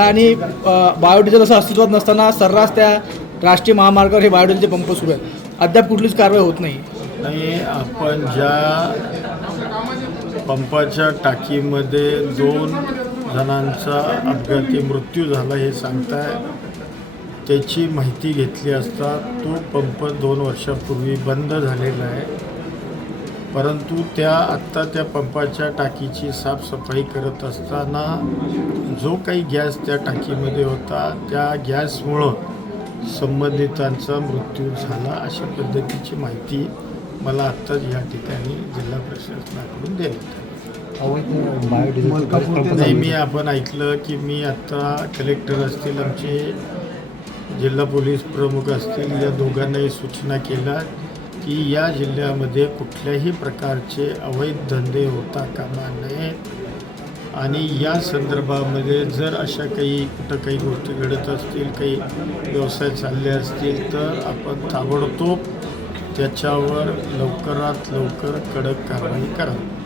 आणि बायोडिझेल असं अस्तित्वात नसताना सर्रास त्या राष्ट्रीय महामार्गावर हे बायोडिझेलचे पंप सुरू आहेत. अद्याप कुठलीच कारवाई होत नाही. आणि आपण ज्या पंपाच्या टाकीमध्ये दोन जणांचा अपघाती मृत्यू झाला हे सांगताय त्याची माहिती घेतली असता तो पंप दोन वर्षापूर्वी बंद झालेला आहे. परंतु त्या आत्ता त्या पंपाच्या टाकीची साफसफाई करत असताना जो काही गॅस त्या टाकीमध्ये होता त्या गॅसमुळं संबंधितांचा मृत्यू झाला अशा पद्धतीची माहिती मला आत्ताच या ठिकाणी जिल्हा प्रशासनाकडून देण्यात आली. नाही मी आपण ऐकलं की मी आत्ता कलेक्टर असतील आमचे जिल्हा पोलीस प्रमुख असतील या दोघांनाही सूचना केल्या की या जिल्ह्यामध्ये कुठल्याही प्रकारचे अवैध धंदे होता कामा नयेत आणि या संदर्भामध्ये जर अशा काही कुठं काही गोष्टी घडत असतील काही व्यवसाय चालले असतील तर आपण ताबडतोब त्याच्यावर लवकरात लवकर कडक कारवाई करावी.